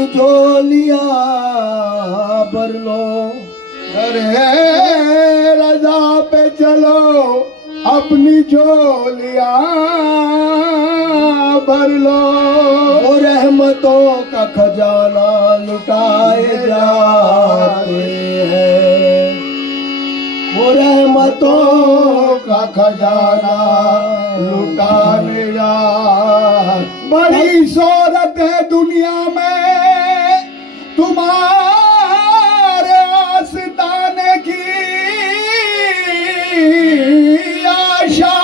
अपनी झोलियां भर लो। अरे रजा पे चलो अपनी झोलियां भर लो। वो रहमतों का खजाना लुटाए जाते हैं, वो रहमतों का खजाना लुटाने जा। बड़ी शोहरत है दुनिया में तुम्हारे आस्ताने की, आशा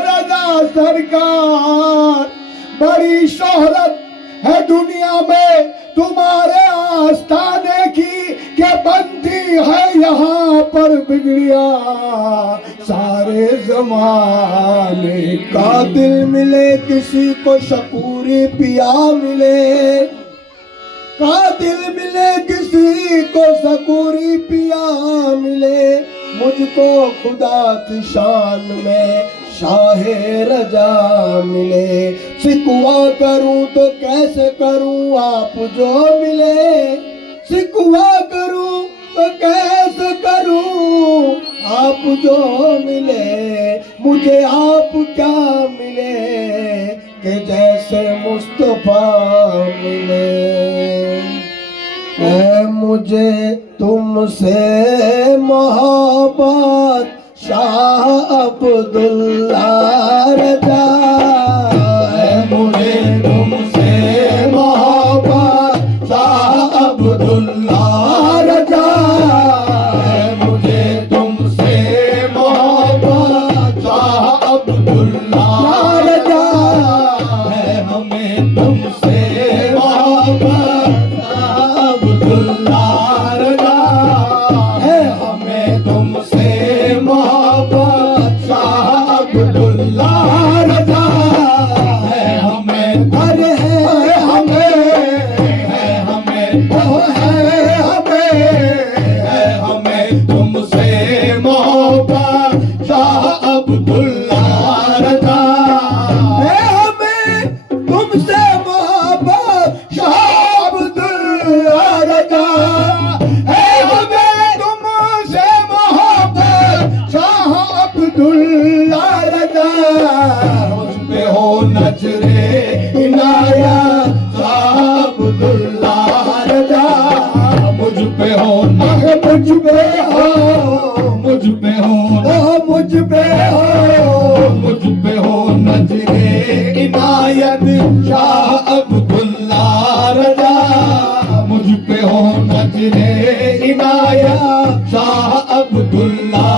रजा सरकार। बड़ी शोहरत है दुनिया में तुम्हारे आस्ताने की, के बनती है यहाँ पर बिगड़िया सारे जमाने। कातिल मिले किसी को शकूरी पिया मिले, कातिल मिले किसी को शकूरी पिया मिले। मुझको खुदा की शान में शाहे रजा मिले। शिकवा करूं तो कैसे करूं आप जो मिले, शिकवा करूं तो कैसे करूं आप जो मिले। मुझे आप क्या मिले कि जैसे मुस्तफा मिले। है मुझे तुमसे मोहब्बत शाह अब्दुल्ला रजा। है मुझे तुमसे मोहब्बत शाह अब्दुल्ला रजा। है मुझे तुमसे मोहब्बत शाह अब्दुल्ला रजा। है हमें तुमसे मोहब्बत शाह अब्दुल्ला रजा। है हमें तुमसे मोहब्बत शाह अब्दुल्ला रजा। है हमें अरे है हमें वो है हमें तुमसे मोहब्बत शाह अब्दुल्ला रजा। है हमें तुमसे मोहब्बत शाह अब्दुल्ला रजा। है हमें तुमसे मोहब्बत शाह अब्दुल्ला रजा। मुझ पे हो नजरे इनायत शाह अब्दुल्ला रजा। मुझ पे हो मुझ पे हो, मुझ पे हो मुझ पे हो, मुझ पे हो नजरे इनायत शाह अब्दुल्ला रजा। मुझ पे हो नजरे इनायत शाह अब्दुल्ला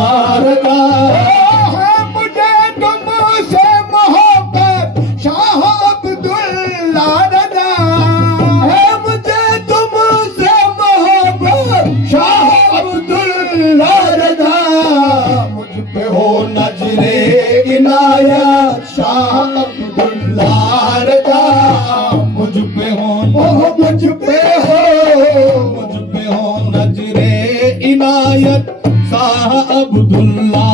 रजा। है मुझे तुमसे मोहब्बत शाह अब्दुल्ला रजा। है मुझे तुमसे मोहब्बत शाह अब्दुल्ला रजा। मुझ पे हो नजरे इनायत शाह अब्दुल्ला रजा। मुझ पे हो मुझ पे हो, मुझ पे हो नजरे इनायत शाह अब्दुल्ला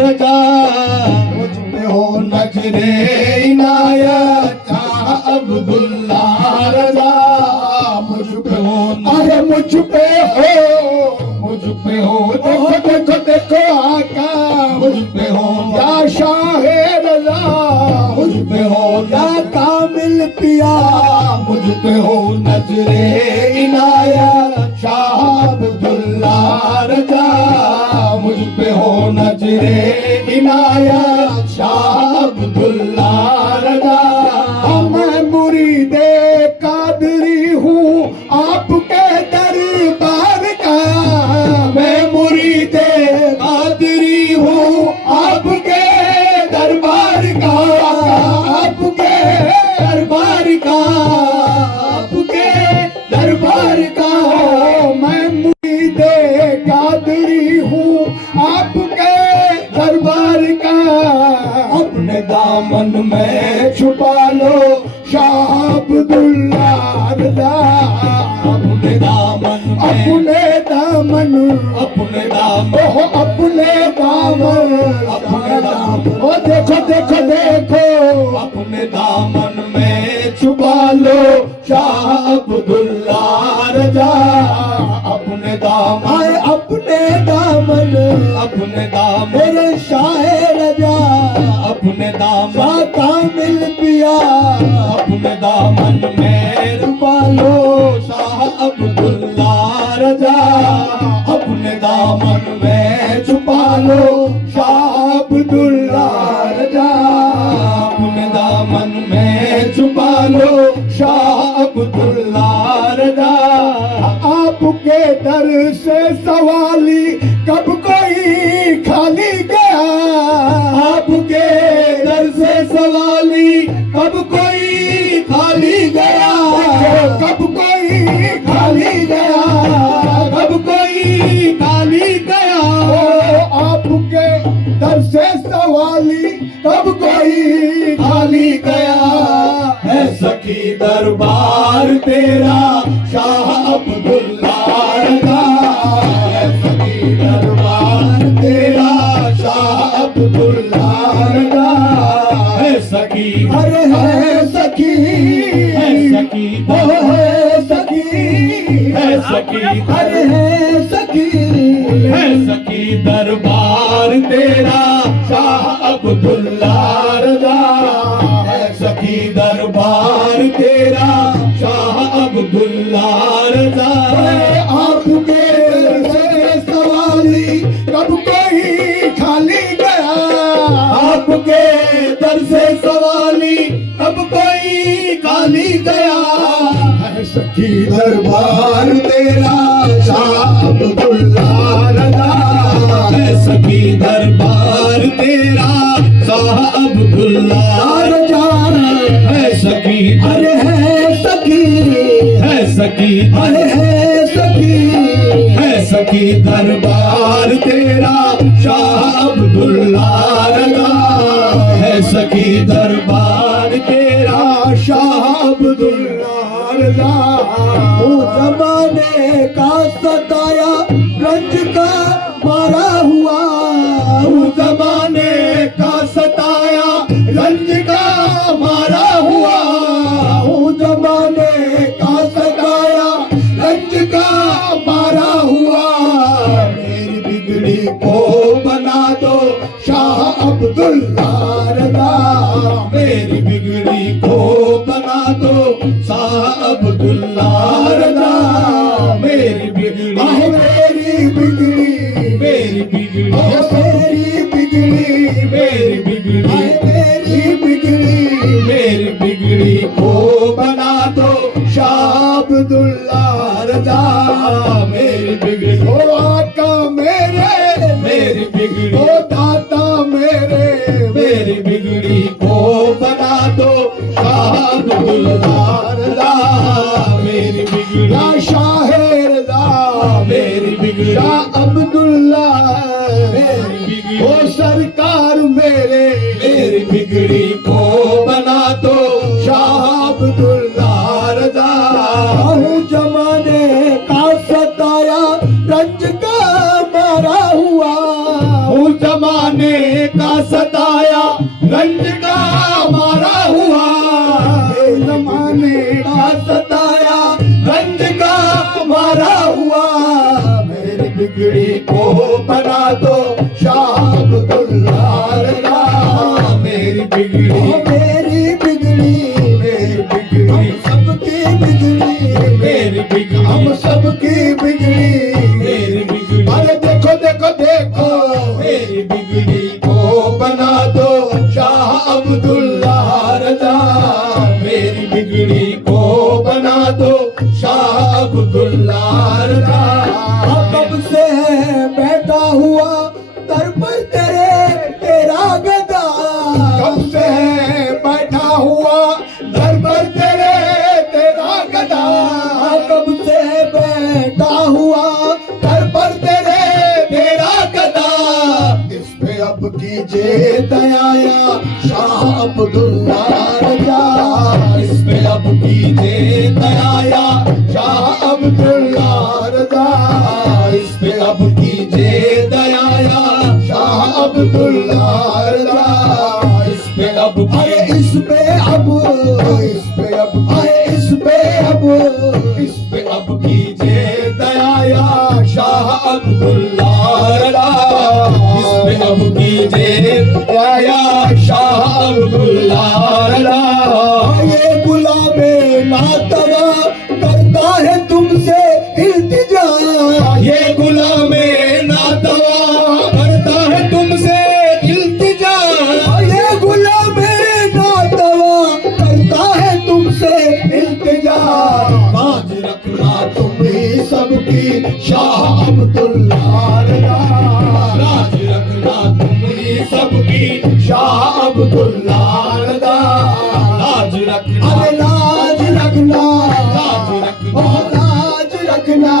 रजा। मुझ पे हो नजरे इनायत शाह अब्दुल्ला रजा। मुझ पे हो अरे मुझ पे हो, मुझ पे हो देखो देखो देखो आका। मुझ पे हो या शाहे रजा, मुझ पे हो या कामिल पिया। मुझ पे हो नजरे इनायत शाह अब्दुल्ला रजा। मुझ पे हो नजरे इनायत शाह अब्दुल्ला रजा। मैं मुरीदे कादरी हूँ आपके दरबार का। मैं मुरीदे कादरी हूँ आपके दरबार का। आपके दरबार का आपके दरबार का। मैं मुरीदे कादरी हूँ आपके दरबार का। अपने दामन में छुपा लो शाह अब्दुल्ला रजा। अपने दामन में अपने दामन, अपने दामन ओहो अपने दामन, अपने दामन ओ देखो देखो देखो अपने दामन में छुपा लो शाह अब्दुल्ला रजा अपने दामन आए अपने दामन अपने दामन मेरे शाह रजा अपने दामन शाह कामिल पिया अपने दामन में छुपा लो शाह अब्दुल्ला रजा अपने दामन में छुपा लो शाह अब्दुल्ला रजा अपने दामन में छुपा लो शाह अब्दुल्ला रजा आपके दर से सवाली कब कोई खाली गया आपके दर से सवाली कब कोई खाली गया कब कोई खाली गया कब कोई खाली गया ओ आपके दर से सवाली कब कोई खाली गया है सखी दरबार तेरा शाह अब्दुल्ला रजा है सखी दरबार तेरा शाह अब्दुल्ला रजा है सखी अरे है सखी है सखी ओ है सखी है सखी अरे है सखी है सखी दरबार तेरा शाह अब्दुल्ला रजा है सखी दरबार तेरा शाह अब्दुल्ला रजा आपके दर से सवाली कब कोई खाली गया आपके दर से सवाली अब कोई खाली गया है सखी दरबार तेरा शाह अब्दुल्ला रजा है सखी दरबार तेरा शाह अब्दुल्ला रजा है सखी अरे है सखी है सखी अरे है सखी है सखी दरबार तेरा शाह अब्दुल्ला रजा है सखी दरबार तेरा शाह अब्दुल्ला रजा वो जमाने का सताया रंज का मारा हुआ वो जमाने का सताया रंज का मारा हुआ वो जमाने का सताया रंज का मारा हुआ मेरी बिगड़ी को बना दो शाह अब्दुल्ला रजा मेरी बिगड़ी को बना दो शाह अब्दुल्ला रजा मेरी बिगड़ी आह मेरी बिगड़ी मेरी बिगड़ी आह मेरी बिगड़ी मेरी बिगड़ी आह मेरी बिगड़ी मेरी बिगड़ी को बना दो शाह अब्दुल्ला रजा मेरी बिगड़ी ओ आका मेरे मेरी बिगड़ी ओ दाता मेरे मेरी बिगड़ी को बना दो शाह अब्दुल्ला रजा मेरी बिगड़ी या शाह रजा मेरी बिगड़ी शाह अब्दुल्ला मेरी बिगड़ी ओ सरकार मेरे मेरी बिगड़ी को बना दो शाह अब्दुल्ला रजा हूँ जमाने का सताया रंज का मारा हुआ उस जमाने का सताया रंज का मारा हुआ जमाने का सताया रंज का मारा हुआ मेरी बिगड़ी को बना दो शाह अब्दुल्ला रजा मेरी बिगड़ी मेरी बिगड़ी मेरी बिगड़ी हम सबकी बिगड़ी मेरी बिगड़ी हम सबकी बिगड़ी मेरी बिगड़ी अरे देखो देखो देखो मेरी बिगड़ी को बना दो शाह अब्दुल्ला रजा मेरी बिगड़ी को बना दो शाह अब्दुल्ला रजा कब से बैठा हुआ दर पर तेरा गदा कब से बैठा हुआ दर पर तेरा गदा कब से बैठा हुआ दर पर तेरा गदा इस पे अब कीजिए दयाया शाह अब्दुल्ला रजा इस पे अब कीजिए दयाया शाह अब्दुल्ला रजा इस पे अब कीजिए दया या शाह अब्दुल्ला रजा, इस पे अब कीजिए दया या शाह अब्दुल्ला रजा। ये गुलामे नातवा करता है तुमसे इल्तिजा, ये गुलामे नातवा करता है तुमसे इल्तिजा, ये गुलामे नातवा करता है तुमसे इल्तिजा। लाज रखना तुम ही सबकी शाह अब्दुल्ला रजा, लाज रखना तुम ही सबकी शाह अब्दुल्ला रजा। लाज रखना, अरे लाज रखना, लाज रखना, ओ लाज रखना,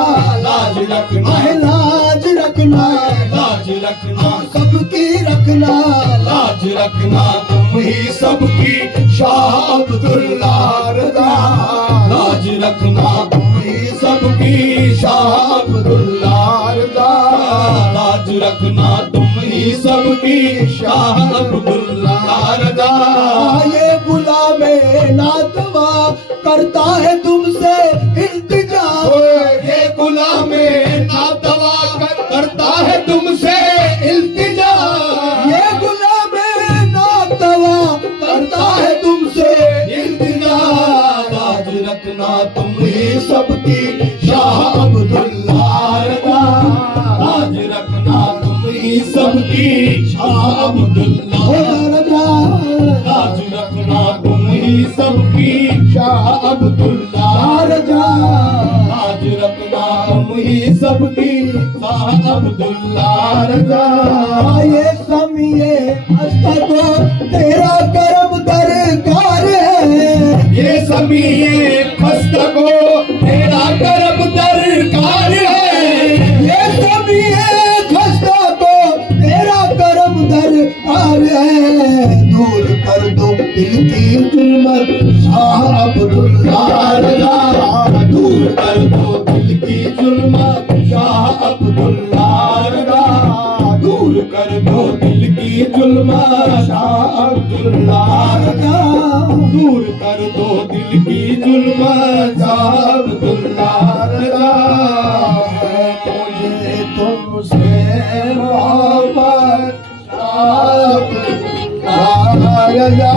लाज रखना, अरे लाज रखना, लाज रखना, सबकी रखना। लाज रखना तुम ही सबकी शाह अब्दुल्ला रजा, लाज रखना तुम ही सबकी शाह अब्दुल्ला रजा। लाज रखना तुम ही सबकी शाह अब्दुल्ला रजा। ये गुलामे नातवा करता है तुमसे इल्तिजा, ये गुलामे नातवा करता है तुमसे इल्तिजा, ये गुलामे नातवा करता है तुमसे इल्तिजा। लाज रखना तुम ही सबकी शाह अब्दुल्ला रजा, लाज रखना तुम ही सबकी शाह अब्दुल्ला रजा। लाज रखना तुम ही सबकी शाह अब्दुल्ला रजा, लाज रखना तुम ही सबकी शाह अब्दुल्ला रजा। ये समिये हस्ता को तेरा करम दरकार है, ये सभी ये खस्ता को तेरा करम दरकार है, ये समिये हस्ता को तेरा करम दरकार है। दूर कर दो दिल की जुल्मत शाह अब्दुल्ला रजा, दूर कर दो दिल की जुल्मत शाह अब्दुल्ला रजा, दूर कर दो दिल की जुल्मत शाह अब्दुल्ला रजा, दूर कर दो दिल की जुल्मत शाह अब्दुल्ला रजा। मुझे तुमसे मोहब्बत शाह अब्दुल्ला रजा।